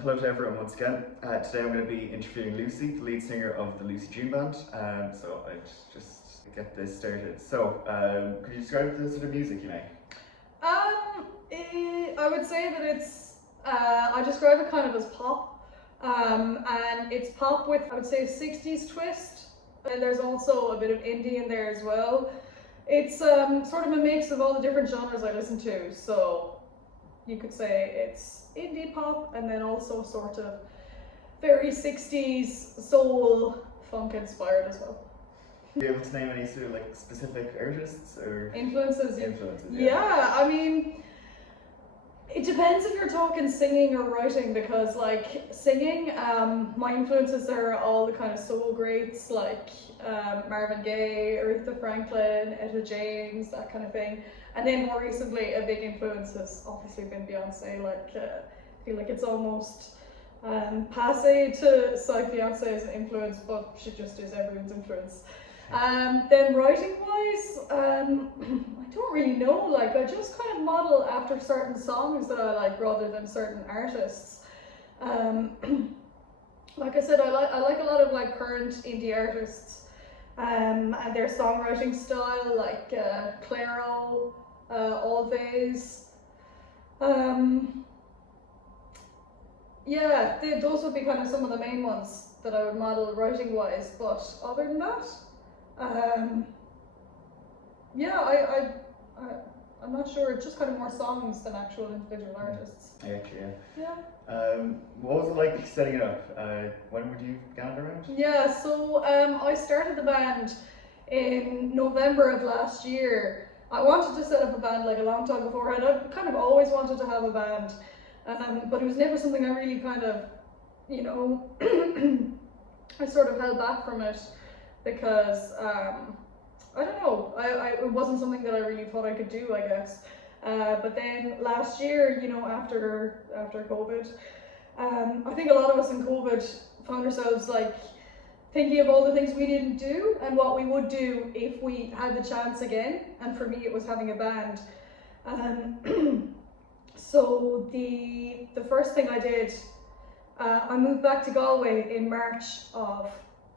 Hello to everyone once again. Today I'm going to be interviewing Lucy, the lead singer of the Lucy June Band. So I just get this started. So, could you describe the sort of music you make? I would say that it's, I describe it kind of as pop. And it's pop with, I would say, a 60s twist. And there's also a bit of indie in there as well. It's sort of a mix of all the different genres I listen to. So you could say it's indie pop and then also sort of very 60s soul funk inspired as well. Are you able to name any sort of like specific artists or influences? Yeah, I mean, it depends if you're talking singing or writing, because like singing, my influences are all the kind of soul greats like Marvin Gaye, Aretha Franklin, Etta James, that kind of thing. And then more recently, a big influence has obviously been Beyonce. Like, I feel like it's almost passe to cite Beyonce as an influence, but she just is everyone's influence. Then writing wise, I don't really know. Like, I just kind of model after certain songs that I like rather than certain artists. Like I said, I like a lot of like current indie artists and their songwriting style, like Clairo, Always. Yeah, those would be kind of some of the main ones that I would model writing wise. But other than that, yeah, I'm not sure. It's just kind of more songs than actual individual artists. Actually, Yeah. What was it like setting it up? When would you gather around? Yeah, so I started the band in November of last year. I wanted to set up a band like a long time beforehand. I've kind of always wanted to have a band, but it was never something I really kind of, you know, I sort of held back from it because I don't know, it wasn't something that I really thought I could do, I guess. But then last year, you know, after COVID, I think a lot of us in COVID found ourselves like thinking of all the things we didn't do and what we would do if we had the chance again. And for me, it was having a band. So the first thing I did, I moved back to Galway in March of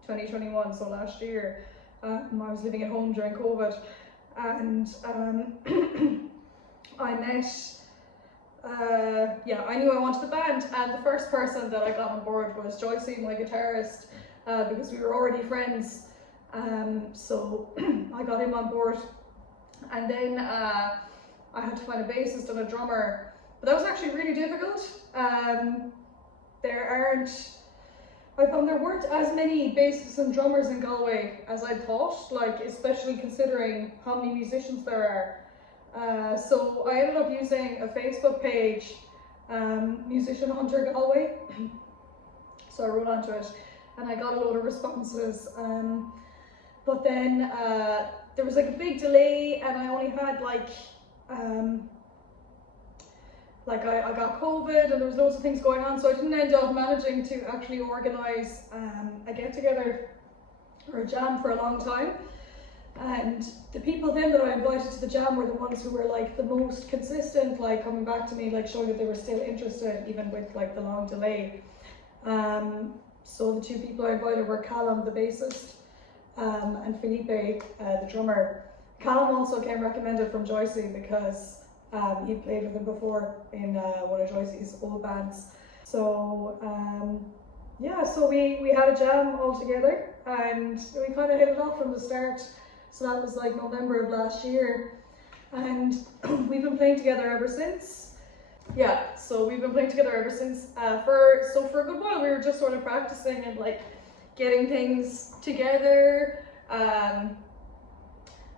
2021, so last year. I was living at home during COVID, and I met, I knew I wanted a band, and the first person that I got on board was Joycey, my guitarist, because we were already friends. So I got him on board, and then I had to find a bassist and a drummer, but that was actually really difficult. I found there weren't as many bassists and drummers in Galway as I thought, like especially considering how many musicians there are. So I ended up using a Facebook page, Musician Hunter Galway. So I wrote onto it and I got a load of responses. But then there was like a big delay and I only had I got COVID and there was loads of things going on, so I didn't end up managing to actually organise a get-together or a jam for a long time. And the people then that I invited to the jam were the ones who were like the most consistent, like coming back to me, like showing that they were still interested even with like the long delay. So the two people I invited were Callum, the bassist, and Felipe, the drummer. Callum also came recommended from Joycey because he'd played with him before in one of Joycey's old bands. So so we had a jam all together and we kind of hit it off from the start. So that was like November of last year, and we've been playing together ever since. Yeah, so we've been playing together ever since. For a good while we were just sort of practicing and like getting things together.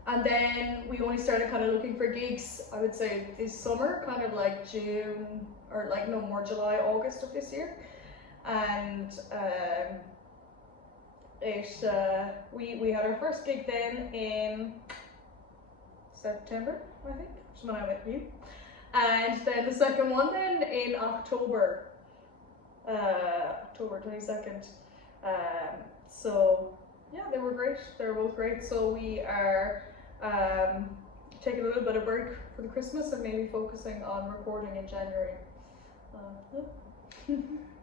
And then we only started kind of looking for gigs, I would say this summer, kind of like June or like no more July, August of this year. And we had our first gig then in September, I think, which is when I met you. And then the second one then in October 22nd. So yeah, they were great. They were both great. So we are taking a little bit of break for the Christmas and maybe focusing on recording in January.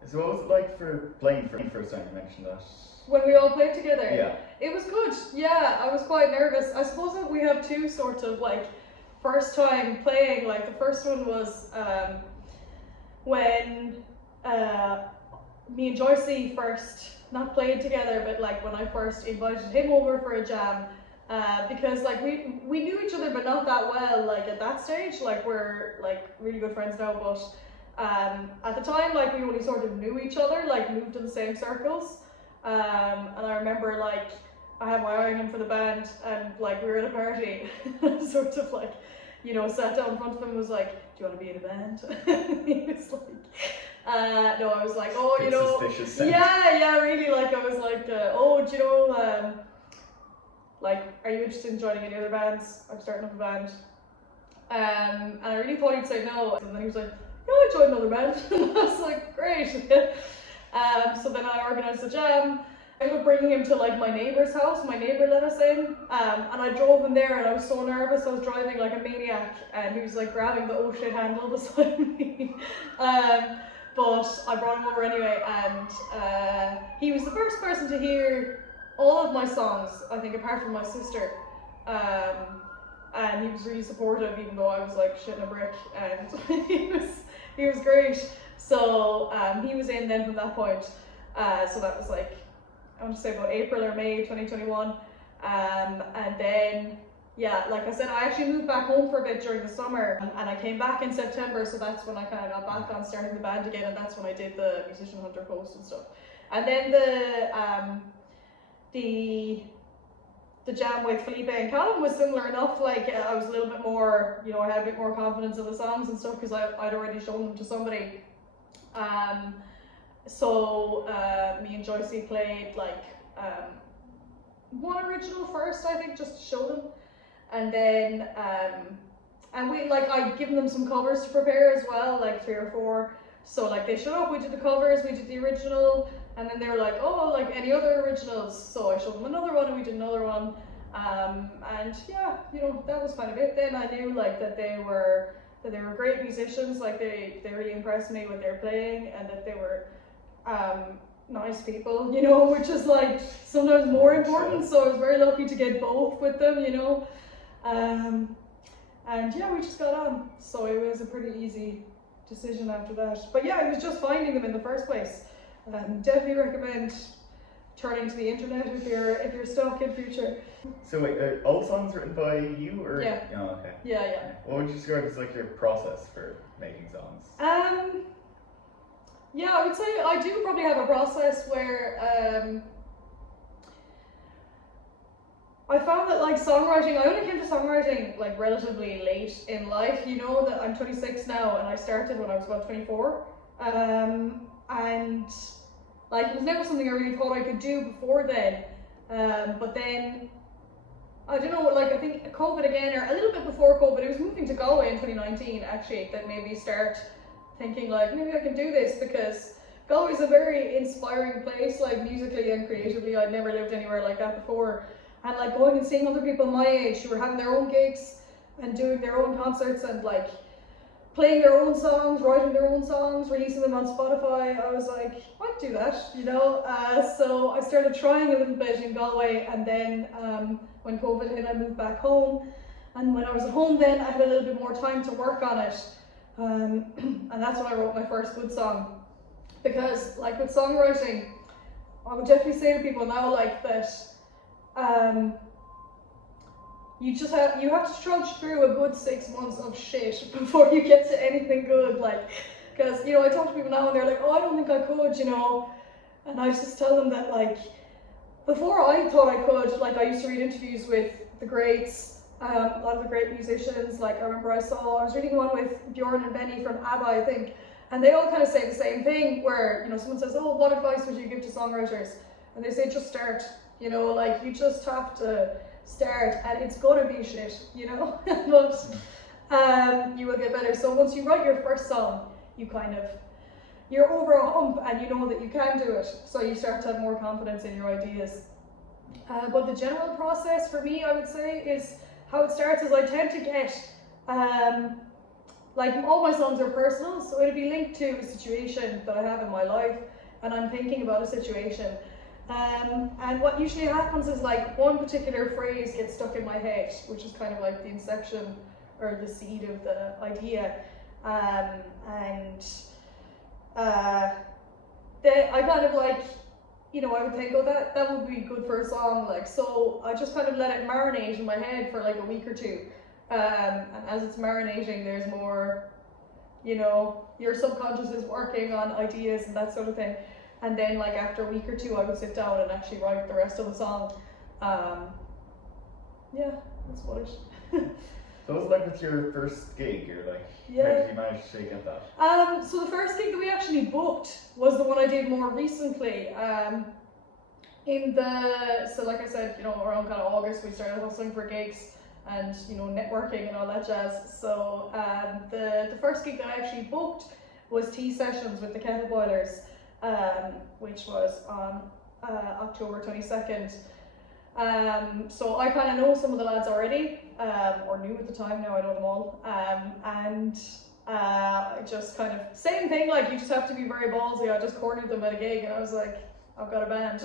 So what was it like for playing for the first time? You mentioned that. When we all played together. Yeah. It was good. Yeah, I was quite nervous. I suppose that we have two sort of like first time playing. Like the first one was when me and Joycey first not played together, but like when I first invited him over for a jam. Because like we knew each other but not that well like at that stage. Like we're like really good friends now, but at the time like we only sort of knew each other, like moved in the same circles. And I remember like I had my eye on him for the band, and like we were at a party sort of like, you know, sat down in front of him and was like, do you want to be in a band? He was like, no, I was like, oh, you know, yeah, really, like I was like, oh, do you know, like, are you interested in joining any other bands? I'm starting up a band. And I really thought he'd say no. And then he was like, yeah, I joined another band. And I was like, great. So then I organised a jam. I ended up bringing him to like my neighbour's house. My neighbour let us in. And I drove him there, and I was so nervous. I was driving like a maniac, and he was like grabbing the oh shit handle beside me. But I brought him over anyway, and he was the first person to hear all of my songs, I think, apart from my sister. And he was really supportive, even though I was like shitting a brick, and he was great. So he was in then from that point. So that was like, I want to say about April or May 2021. And then, yeah, like I said, I actually moved back home for a bit during the summer, and I came back in September, so that's when I kind of got back on starting the band again, and that's when I did the Musician Hunter post and stuff. And then the jam with Felipe and Callum was similar enough. Like I was a little bit more, you know, I had a bit more confidence in the songs and stuff because I'd already shown them to somebody. So me and Joycey played like one original first, I think, just to show them, and then and we like I'd given them some covers to prepare as well, like 3 or 4. So like they showed up, we did the covers, we did the original, and then they were like, oh, like any other originals? So I showed them another one, and we did another one. And yeah, you know, that was kind of it. Then I knew like that they were great musicians. Like they really impressed me with their playing, and that they were nice people, you know, which is like sometimes more important. So I was very lucky to get both with them, you know. And yeah, we just got on. So it was a pretty easy decision after that. But yeah, it was just finding them in the first place. Definitely recommend turning to the internet if you're stuck in future. So wait, are all songs written by you, or? Yeah. Oh, okay. Yeah. What would you describe as like your process for making songs? Yeah, I would say I do probably have a process where I found that like songwriting, I only came to songwriting like relatively late in life, you know, that I'm 26 now and I started when I was about 24. And like it was never something I really thought I could do before then. But then, I don't know, like I think COVID again, or a little bit before COVID, I was moving to Galway in 2019 actually, that made me start thinking like maybe I can do this, because Galway is a very inspiring place, like musically and creatively. I'd never lived anywhere like that before, and like going and seeing other people my age who were having their own gigs and doing their own concerts and like playing their own songs, writing their own songs, releasing them on Spotify. I was like, I'd do that, you know. So I started trying a little bit in Galway, and then when COVID hit, I moved back home, and when I was at home then I had a little bit more time to work on it. And that's when I wrote my first good song. Because like with songwriting, I would definitely say to people now like that, you have to trudge through a good 6 months of shit before you get to anything good. Like, because you know, I talk to people now and they're like, oh, I don't think I could, you know, and I just tell them that like before I thought I could, like I used to read interviews with the greats. A lot of the great musicians, like I remember I was reading one with Bjorn and Benny from ABBA, I think, and they all kind of say the same thing, where, you know, someone says, oh, what advice would you give to songwriters? And they say, just start, you know, like you just have to start, and it's gonna be shit, you know, but you will get better. So once you write your first song, you're over a hump and you know that you can do it, so you start to have more confidence in your ideas. But the general process for me, I would say, is how it starts is I tend to get like all my songs are personal, so it'll be linked to a situation that I have in my life, and I'm thinking about a situation. And what usually happens is like one particular phrase gets stuck in my head, which is kind of like the inception or the seed of the idea. And I kind of like, you know, I would think, oh, that would be good for a song, like, so I just kind of let it marinate in my head for like a week or two. And as it's marinating, there's more, you know, your subconscious is working on ideas and that sort of thing. And then like after a week or two, I would sit down and actually write the rest of the song. Yeah, that's what it. So what was it like with your first gig? You're like, Yeah. how did you manage to get that? So the first gig that we actually booked was the one I did more recently. So like I said, you know, around kind of August, we started hustling for gigs and, you know, networking and all that jazz. So the first gig that I actually booked was tea sessions with the Kettle Boilers, which was on October 22nd. So I kind of know some of the lads already, or knew at the time. Now I know them all. And just kind of same thing. Like, you just have to be very ballsy. I just cornered them at a gig, and I was like, I've got a band.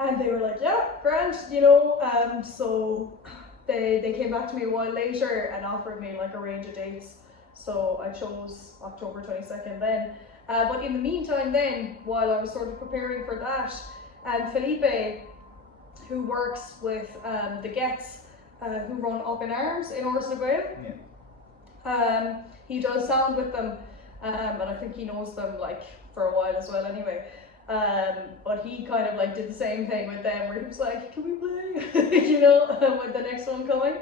And they were like, yeah, grand, you know. So they came back to me a while later and offered me like a range of dates. So I chose October 22nd then. But in the meantime then, while I was sort of preparing for that, Felipe, who works with the Gets, who run Up in Arms in Orslagale, he does sound with them, and I think he knows them like for a while as well anyway. But he kind of like did the same thing with them, where he was like, can we play? You know, with the next one coming.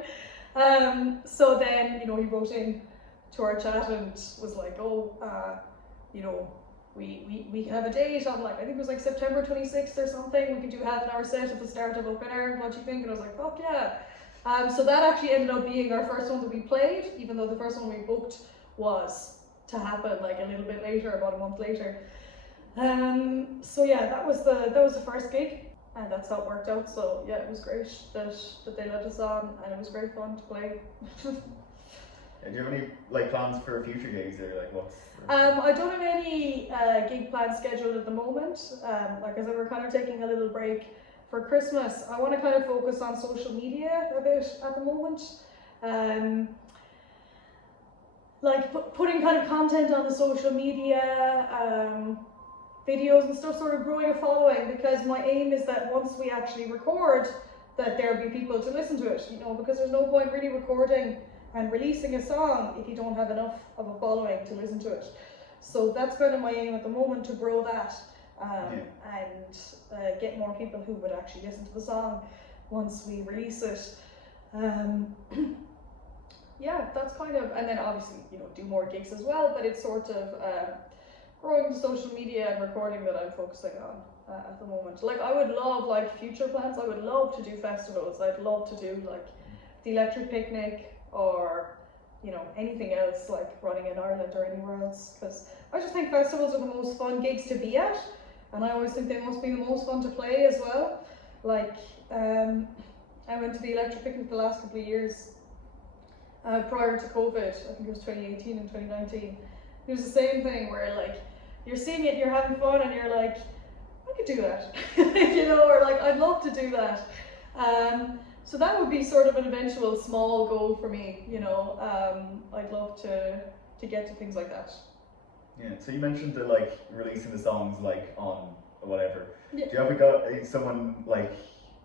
So then, you know, he wrote in to our chat and was like, oh, you know, we can have a date on, like, I think it was like September 26th or something. We could do half an hour set at the start of Up in Arms. What do you think? And I was like, fuck yeah. So that actually ended up being our first one that we played, even though the first one we booked was to happen like a little bit later, about a month later. So yeah, that was the first gig, and that's how it worked out. So yeah, it was great that they let us on, and it was great fun to play. Do you have any like plans for future gigs, or like what's? I don't have any gig plans scheduled at the moment. Like I said, we're kind of taking a little break for Christmas. I want to kind of focus on social media a bit at the moment. Like putting kind of content on the social media, videos and stuff, sort of growing a following, because my aim is that once we actually record, that there'll be people to listen to it, you know, because there's no point really recording and releasing a song if you don't have enough of a following to listen to it. So that's kind of my aim at the moment, to grow that, and get more people who would actually listen to the song once we release it. Yeah, that's kind of, and then obviously, you know, do more gigs as well, but it's sort of growing the social media and recording that I'm focusing on at the moment. Like, I would love, like, future plans, I would love to do festivals. I'd love to do like the Electric Picnic, or, you know, anything else, like running in Ireland or anywhere else, because I just think festivals are the most fun gigs to be at, and I always think they must be the most fun to play as well. Like, I went to the Electric Picnic the last couple of years, prior to COVID. I think it was 2018 and 2019. It was the same thing, where like you're seeing it, you're having fun, and you're like, I could do that, you know, or like, I'd love to do that. So that would be sort of an eventual small goal for me, you know. I'd love to get to things like that. Yeah, so you mentioned the like releasing the songs like on whatever. Yeah. Do you ever got someone like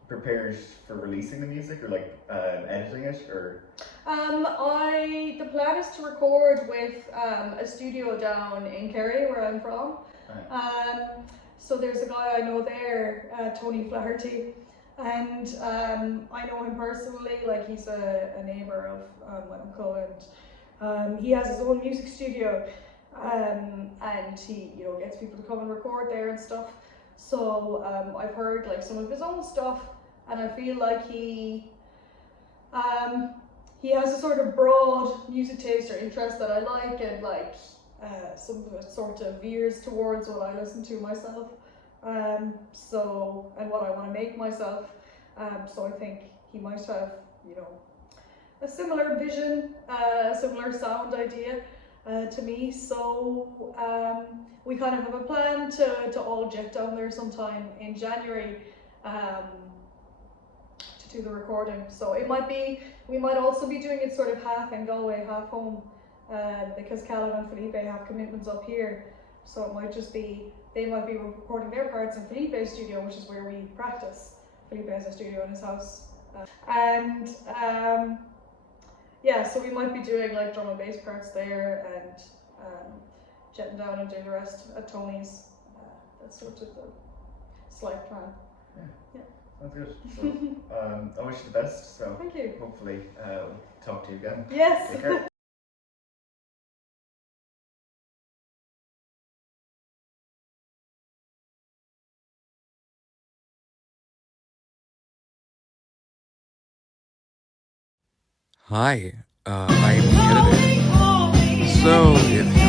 prepared for releasing the music, or like editing it, or? The plan is to record with a studio down in Kerry, where I'm from. So there's a guy I know there, Tony Flaherty, and I know him personally. Like, he's a neighbour of my uncle, and he has his own music studio, and he, you know, gets people to come and record there and stuff. So I've heard like some of his own stuff, and I feel like he has a sort of broad music taste or interest that I like, and like some of it sort of veers towards what I listen to myself, so, and what I want to make myself. So I think he might have, you know, a similar vision, similar sound idea to me. So we kind of have a plan to all jet down there sometime in January to do the recording. So it might be, we might also be doing it sort of half in Galway, half home, because Callum and Felipe have commitments up here. So it might just be, they might be recording their parts in Felipe's studio, which is where we practice. Felipe has a studio in his house. Yeah, so we might be doing like drum and bass parts there and jetting down and doing the rest at Tony's. That's sort of the slight plan. Yeah. Sounds good. So, I wish you the best. So thank you. Hopefully we'll talk to you again. Yes. Take care. Hi, I am the editor. So, if